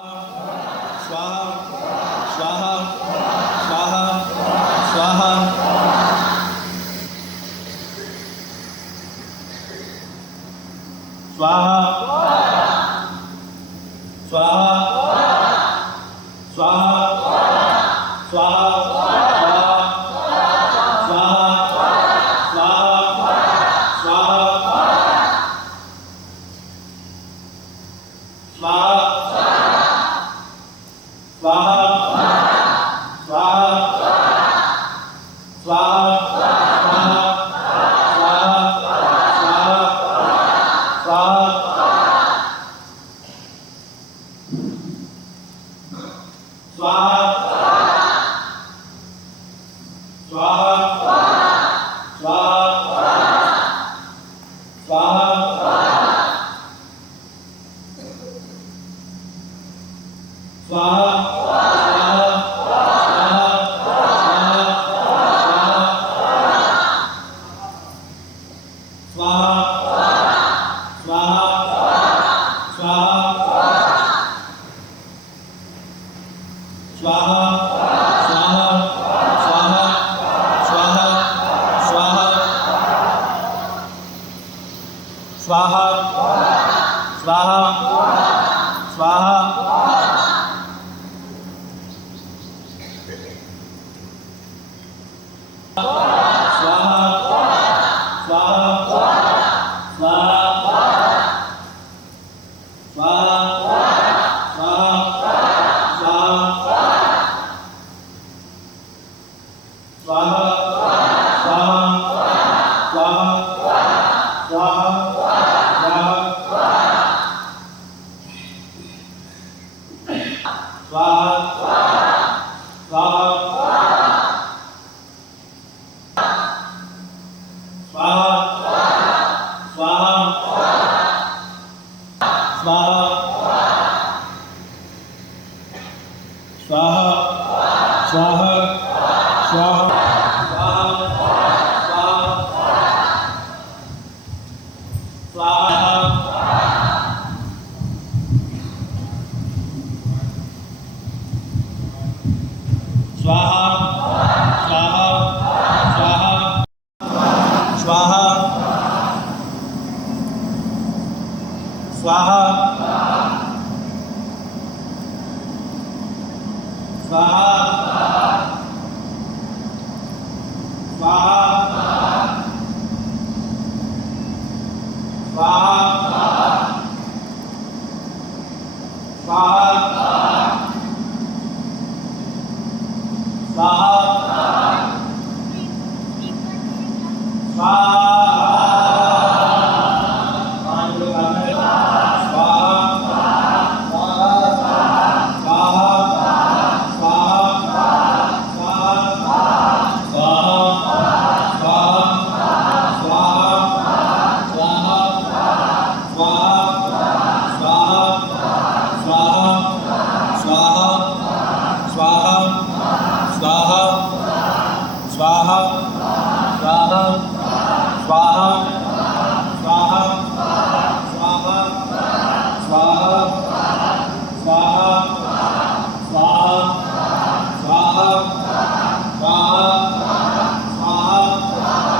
स्वाहा स्वाहा स्वाहा स्वाहा स्वाहा स्वाहा स्वाहा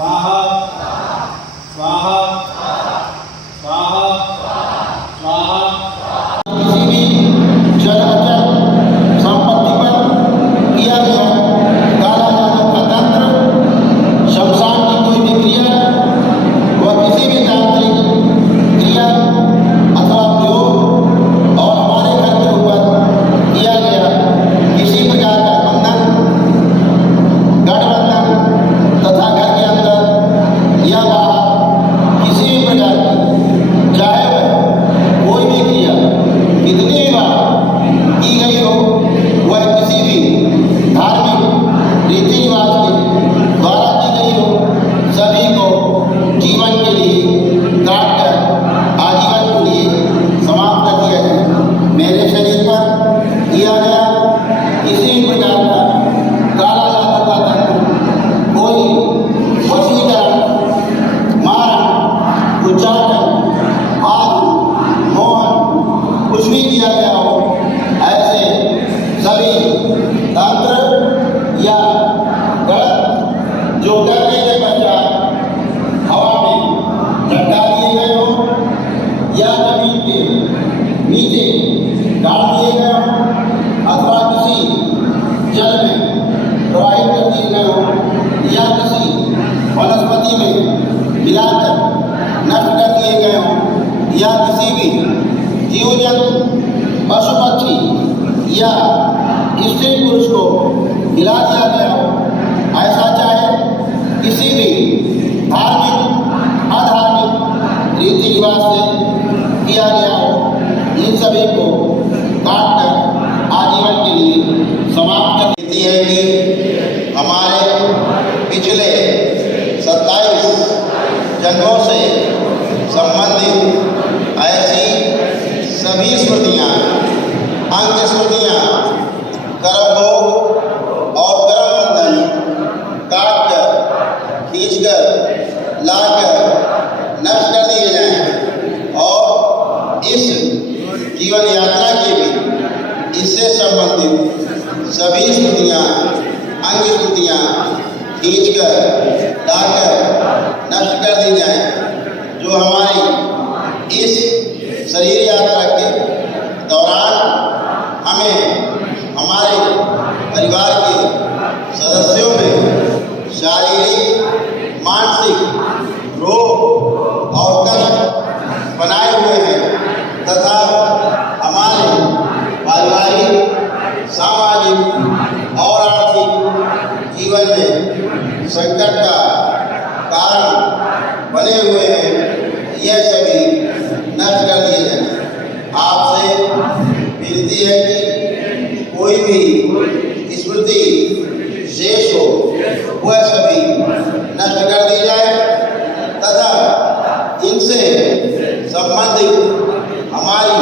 स्वाहा स्वाहा स्वाहा स्वाहा संपत्ति पर किया गया गाला का तंत्र नीचे डाल दिए गए हों अथवा किसी जल में प्रवाहित कर दिए गए हों या किसी वनस्पति में मिलाकर नष्ट कर दिए गए हों या किसी भी जीव जंतु पशु पक्षी या स्त्री पुरुष को हिला दिया गया हो, ऐसा चाहे किसी भी धार्मिक अधार्मिक रीति रिवाज से किया गया हो, इन सभी को काट कर आजीवन के लिए समाप्त कर देती है कि हमारे पिछले 27 जन्मों से संबंधित ऐसी सभी स्मृतियाँ, अंग स्मृतियाँ, कर्म भोग और कर्म बंधन काट कर, खींच कर, ला कर नष्ट कर दिए जाएं और इस जीवन यात्रा की भी इससे संबंधित सभी स्मृतियाँ, अंग स्मृतियाँ खींच कर, ला कर नष्ट कर दी जाएं, जो हमारी इस शरीर यात्रा के दौरान हमें हमारे परिवार के सदस्यों में शारीरिक, मानसिक रोग और कष्ट बनाए हुए हैं तथा हमारे पारिवारिक, सामाजिक और आर्थिक जीवन में संकट का कारण बने हुए हैं, यह सभी नष्ट कर दिए जाए। आपसे विनती है कि कोई भी स्मृति शेष हो वह सभी नष्ट कर दी जाए तथा इनसे संबंधित हमारी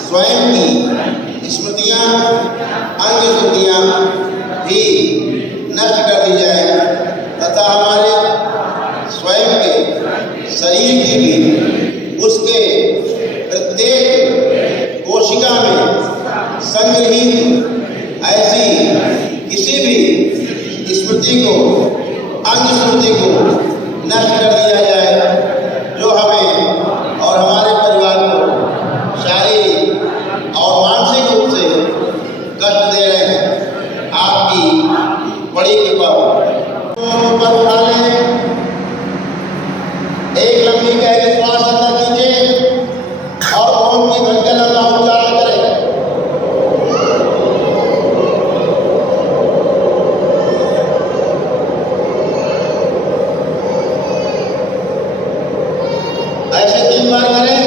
स्वयं की स्मृतियाँ, अंग स्मृतियाँ भी नष्ट कर दी जाए तथा हमारे स्वयं के शरीर की भी उसके प्रत्येक कोशिका में संग्रहित ऐसी किसी भी स्मृति को, अंग स्मृति को नष्ट कर दिया जाए जो हमें और हमारे परिवार को शारीरिक और मानसिक रूप से कष्ट दे रहे हैं। आपकी बड़ी कृपा ऊपर उठा लें, एक लंबी गहरी श्वास अंदर कीजिए और ओम की ध्वनि का लंबा उच्चारण करें। ऐसे 3 बार करें।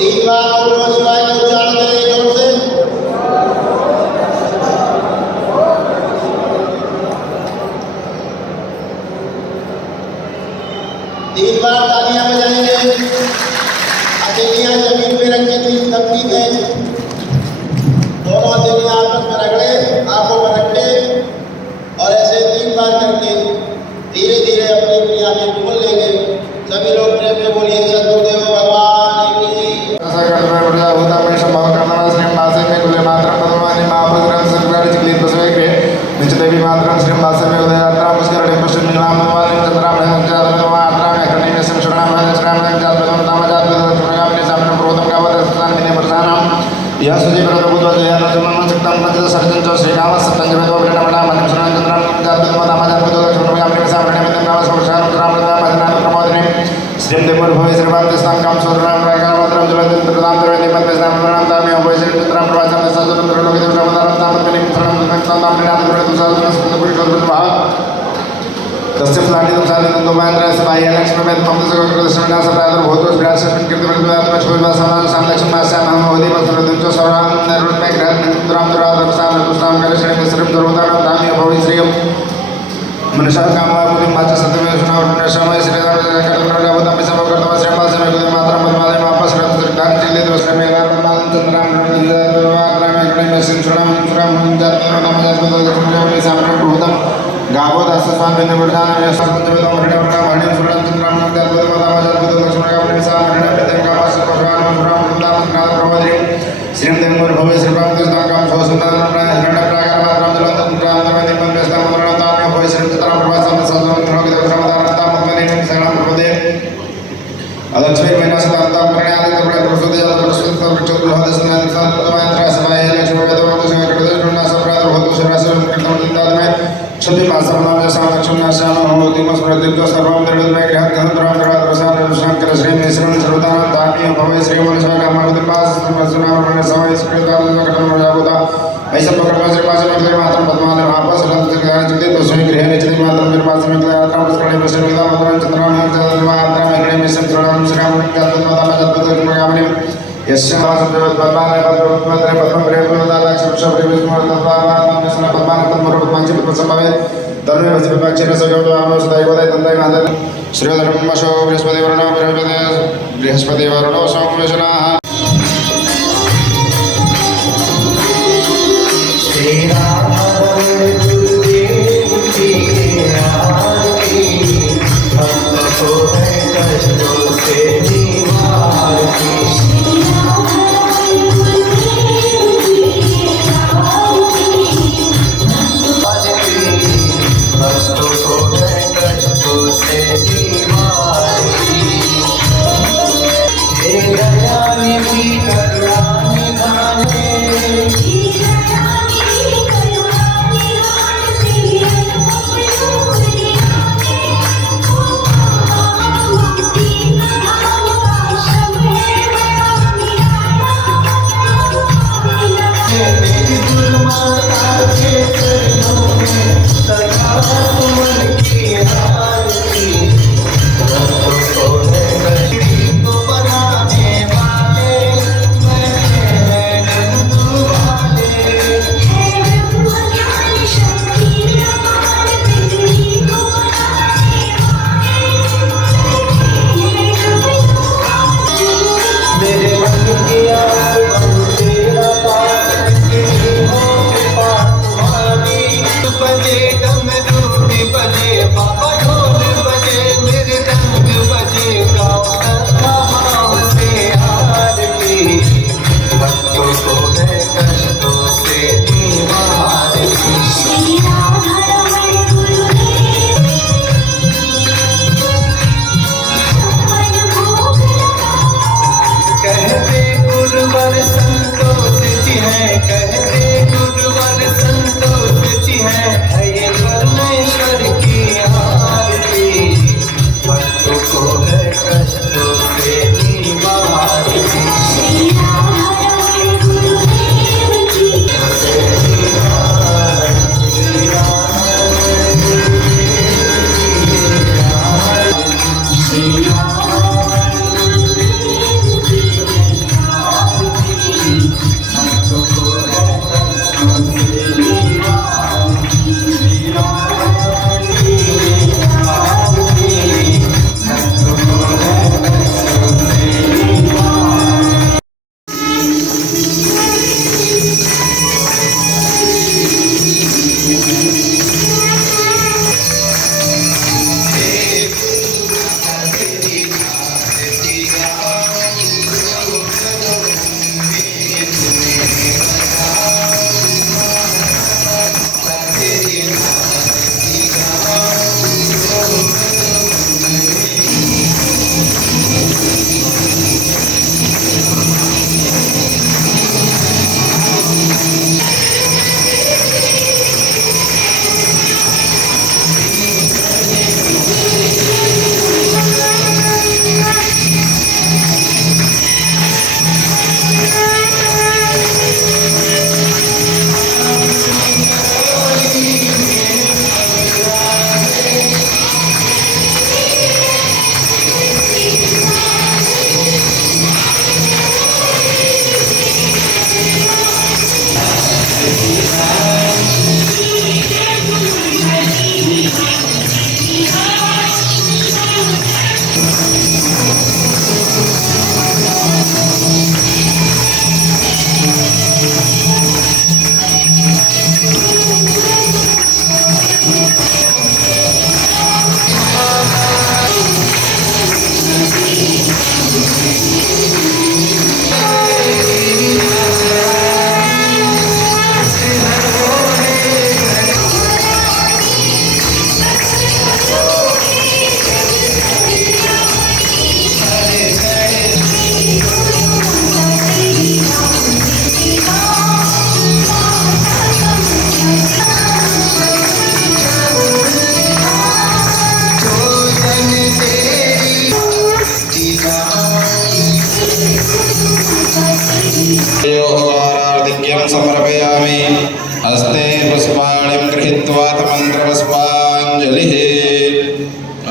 तीन बार ओम नमः शिवाय का उच्चारण करें जोर से। तीन बार तालियां बजाएंगे। हथेलियां जमीन पे रखी थी, तब है दोनों हथेलियां आपस में रगड़े, आंखों पर रखते और ऐसे 3 बार करके धीरे धीरे अपनी अपनी आंखें खोल लेंगे। सभी लोग प्रेम से बोलिए सद्गुरुदेव भगवान की। गावो दास स्वामी ने ऐसा पकड़वा से पास में ले मातम पद्मा ने वापस रंग से गाने चलते तो स्वयं गृह निचले मातम मेरे पास में ले आता हूं करने में से मिला मतलब चंद्रमा में जल मात्रा में गृह में से श्रीराम श्रीराम का माता में जब तक में गाने यस्य वास देव पद्मा ने पद्म पद्म प्रेम में दादा सब प्रेम में पद्मा में सना पद्मा ने पद्म रूप में चित प्रसंभवे धर्म में से पक्षी ने सजो तो आनो सदाई गोदाई तंदाई माता श्री धर्म मशो बृहस्पति वरुणो सोमवेशना माता के चरणों में सदा तुमन की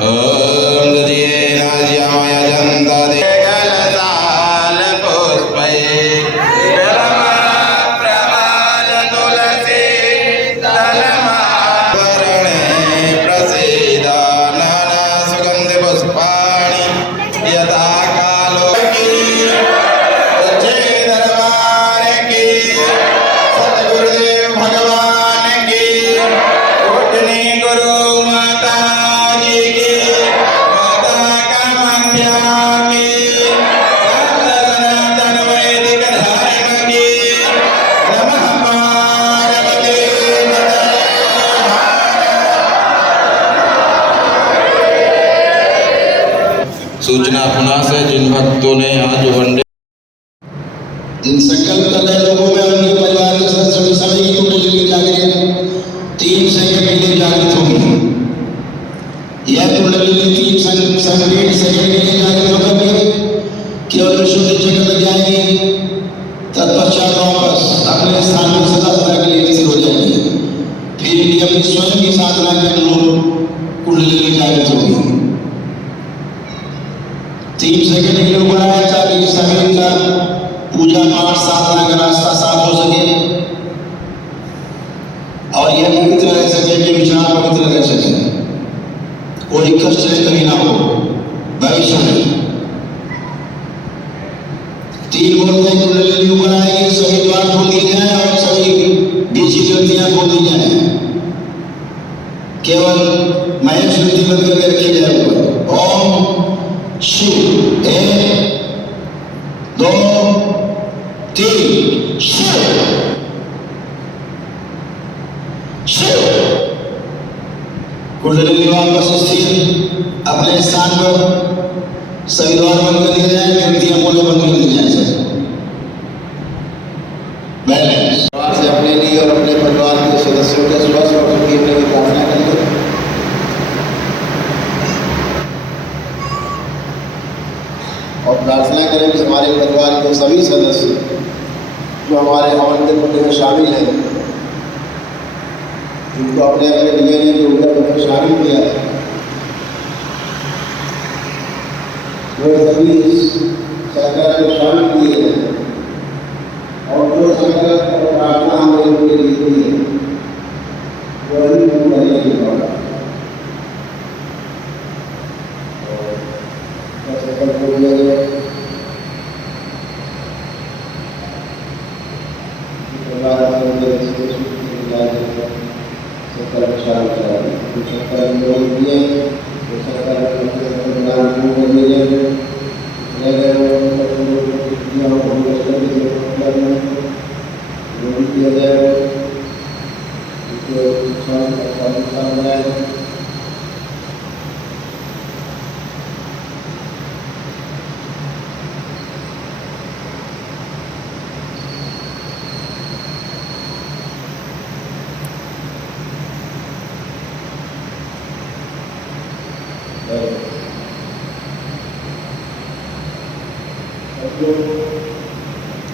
ओम दधियेनाज्यामय जन्तदे कलशाल पुष्पै प्रमाल तुलसी दलमाभरणे प्रसीदा नाना सुगन्धि पुष्पाणि यथा कालो की सच्चे दरबार की सतगुरुदेव भगवान की कोटनी गुरु माता जी की माता कामाख्या की संत सनातन वैदिक धर्म की नमः पार्वती सूचना पुनः से जिन भक्तों ने आज वनडे इन संकल्प कर रहे लोगों में उनके परिवार के सदस्यों सभी की कुंडली जागृत 3 सेकंड के लिए जागृत होगी। यह कुंडली 3 सेकंड के लिए जागृत होकर के केवल विशुद्ध जगह तक जाएगी। तत्पश्चात वापस अपने स्थान पर सदा सदा के लिए स्थिर हो जाएगी। फिर इनकी अपनी स्वयं की साधना के अनुरूप कुंडली जागृत होगी। 3 सेकंड के लिए ऊपर आया ताकि सभी का पूजा पाठ साधना का रास्ता साफ हो सके और यह पवित्र रह सके कि विचार पवित्र रह सके, कोई कष्ट कभी ना हो भविष्य में। 3 बोलते कुंडली ऊपर आएगी, सभी द्वार खोल दिए जाए और सभी बीची ग्रंथियां खोल दी जाए। केवल महेश श्रुति बंद करके रखी जाए ऊपर। ओम शिव 1 2 3 शिव शिव। कुंडली वापस स्थिर अपने स्थान पर सभी द्वार बंद कर दिए जाए, ग्रंथियां मूल्य बंद कर दी जाए। बैलेंस से अपने लिए और अपने परिवार के सदस्यों के स्वास्थ्य और सुखी होने की कामना करेंगे। और प्रार्थना करें कि हमारे परिवार के सभी सदस्य जो हमारे हवन के कुंड में शामिल हैं, जिनको अपने अपने डीएनए के ऊपर में शामिल किया है, वो सभी इस संकल्प को शामिल किए हैं और जो संकल्प और प्रार्थना हमने उनके लिए की है वही पूर्ण करने की बात है। संकल्प हो गया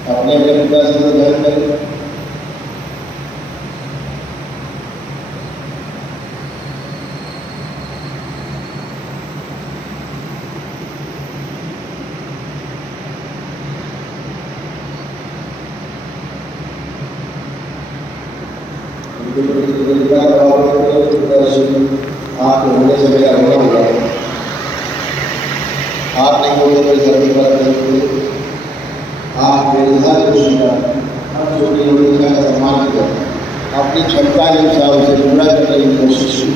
अपने अपने पिता से ध्यान करें। आप होने से मेरा होना होगा, आप नहीं होते तो जल्दी पर आप बेरोजगार हर छोटी योजना का सम्मान कर अपनी क्षमता के अनुसार उसे पूरा करने की कोशिश की।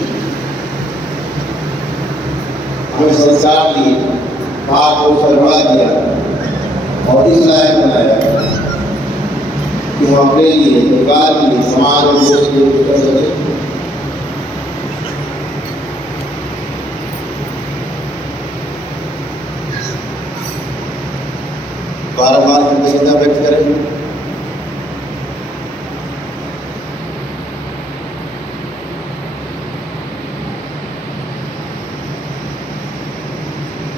हमें संसार दिए, पाप को सरवा दिया और इस लायक बनाया कि हम अपने लिए परिवार के लिए समाज और देश के लिए कर सके। बार-बार कृतज्ञता व्यक्त करें।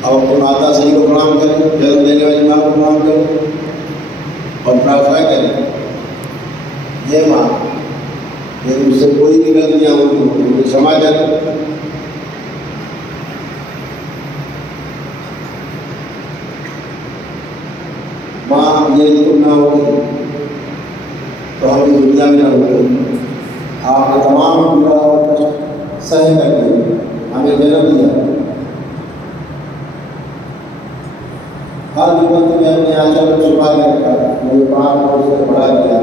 अब अपनी माता श्री को प्रणाम करें, जन्म देने वाली माँ को प्रणाम करें और प्रार्थना करें, हे माँ, यदि उससे कोई भी गलतियाँ होती तो क्षमा करें ये तुम ना होगी तो हम इस दुनिया में न होते। आपने तमाम पीड़ा और कष्ट सह करके हमें जन्म दिया। हर विपत्ति में अपने आंचल को छुपा के रखा, मुझे पार और से बड़ा किया।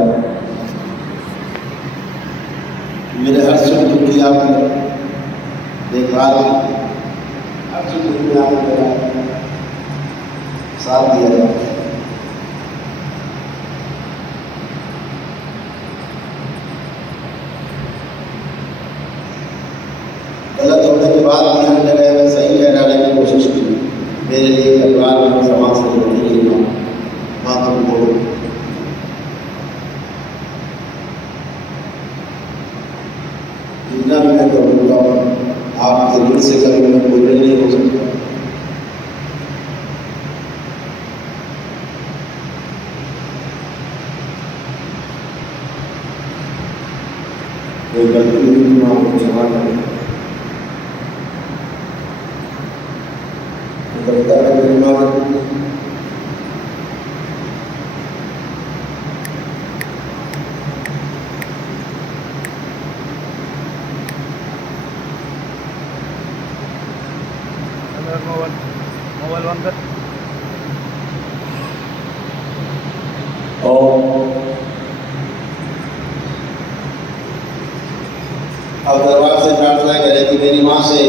मेरे हर सुख दुख की आपने देखभाल की, हर सुख दुख में आपने मेरा साथ दिया। गलत होने के बाद भी हर जगह में सही ठहराने की कोशिश की। मेरे लिए परिवार में समाज से जोड़ने के लिए माँ तुमको जितना भी मैं करूँगा आपके ऋण से कभी मैं कोई ऋण नहीं हो सकता। कोई गलती हुई तो आपको क्षमा करें। कविता का निर्माण मोबाइल बंद कर। और अब दरबार से प्रार्थना करें कि मेरी माँ से